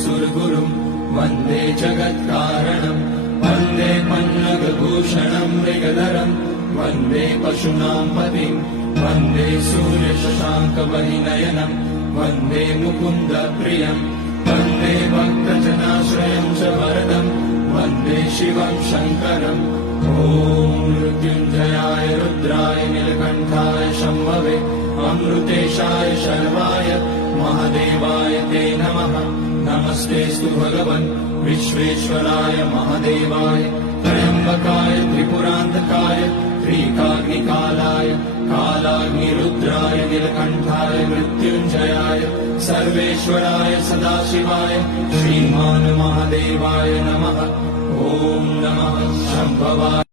सुरगुरुं वन्दे जगत्कारणं वन्दे पन्नगभूषणं मृगधरं वन्दे पशूनां पतिं वन्दे सूर्यशशाङ्कवरिनयनं वन्दे मुकुन्दप्रियं वन्दे भक्तजनाश्रयं च वरदं वन्दे शिवं शङ्करम् ॐ मृत्युञ्जयाय रुद्राय नीलकण्ठाय शम्भवे अमृतेशाय शर्वाय महादेवाय ते नमः। नमस्तेऽस्तु भगवन् विश्वेश्वराय महादेवाय त्र्यम्बकाय त्रिपुरान्तकाय त्रिकाग्निकालाय कालाग्निरुद्राय नीलकण्ठाय मृत्युञ्जयाय सर्वेश्वराय सदाशिवाय श्रीमान् महादेवाय नमः। ॐ नमः शम्भवाय।